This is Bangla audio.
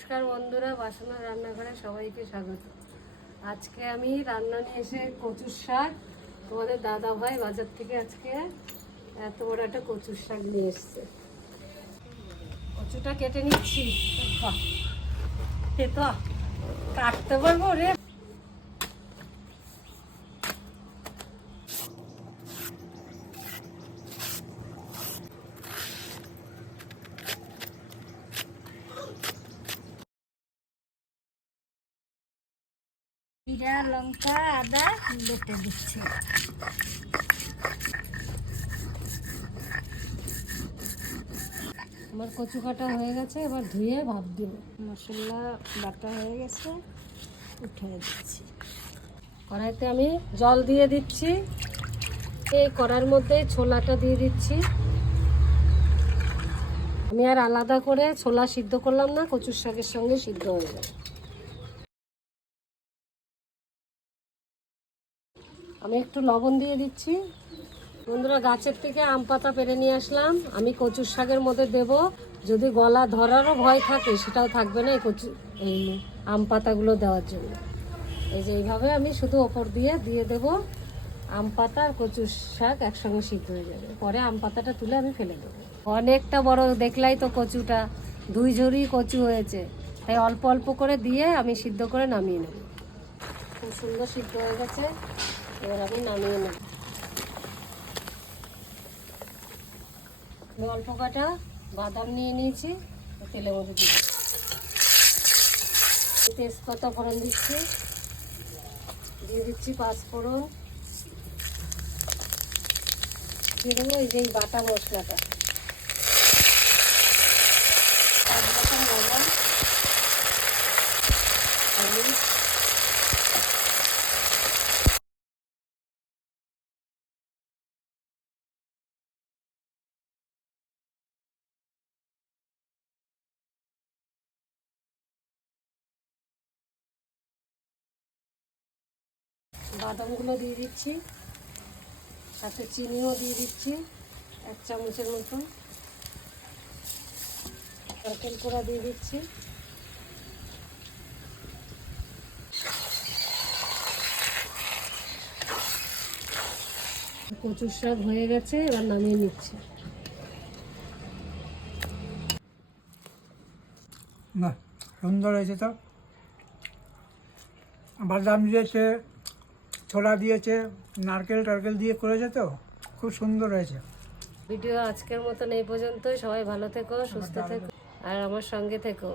নমস্কার বন্ধুরা, বাসনা রান্নাঘরে সবাইকে স্বাগত। আজকে আমি রান্না নিয়ে এসে কচুর শাক, তোমাদের দাদা ভাই বাজার থেকে আজকে এত বড় একটা কচুর শাক নিয়ে এসছে। কচুটা কেটে নিচ্ছি। তো কাটতে পারব রে। জিরা লঙ্কা আদা বেটে দিচ্ছি। আমার কচু কাটা হয়ে গেছে এবার ধুয়ে ভাপ দিব। মশলা বাটা হয়ে গেছে উঠিয়ে দিচ্ছি। কড়াইতে আমি জল দিয়ে দিচ্ছি। এই কড়ার মধ্যে ছোলাটা দিয়ে দিচ্ছি। আমি আর আলাদা করে ছোলা সিদ্ধ করলাম না কচুর শাকের সঙ্গে সিদ্ধ হয়ে যাবে আমি একটু লবণ দিয়ে দিচ্ছি। বন্ধুরা, গাছের থেকে আম পাতা পেরে নিয়ে আসলাম। আমি কচুর শাকের মধ্যে দেব। যদি গলা ধরারও ভয় থাকে, সেটাও থাকবে না এই কচু, এই আম পাতাগুলো দেওয়ার জন্য। এই যে এইভাবে আমি শুধু ওপর দিয়ে দিয়ে দেব। আম পাতা আর কচুর শাক একসঙ্গে সিদ্ধ হয়ে যাবে। পরে আম পাতাটা তুলে আমি ফেলে দেবো। অনেকটা বড় দেখলাই তো কচুটা। দুই ঝুড়ি কচু হয়েছে। তাই অল্প অল্প করে দিয়ে আমি সিদ্ধ করে নামিয়ে নেব। খুব সুন্দর সিদ্ধ হয়ে গেছে। এবার আমি নামিয়ে নেব। অল্প কাটা? বাদাম নিয়ে নিয়েছি, তেলের মধ্যে দিচ্ছি। তেজপাতা ফোড়ন দিচ্ছি, দিয়ে দিচ্ছি পাঁচফোড়ন দিয়ে দেবো এই যে বাটা মশলাটা এক রকম লবণ, হলুদ, বাদামগুলো দিয়ে দিচ্ছি, সাথে চিনিও দিয়ে দিচ্ছি, এক চামচের মতো নারকেল কোড়া দিয়ে দিচ্ছি। কচুর শাক হয়ে গেছে, এবার নামিয়ে নিচ্ছি। না, সুন্দর হয়েছে তো। বাদাম দিয়েছে ছোলা দিয়েছে নারকেল টারকেল দিয়ে করেছে তো খুব সুন্দর হয়েছে। ভিডিও আজকের মতন এই পর্যন্ত সবাই ভালো থেকো সুস্থ থেকো আর আমার সঙ্গে থেকো।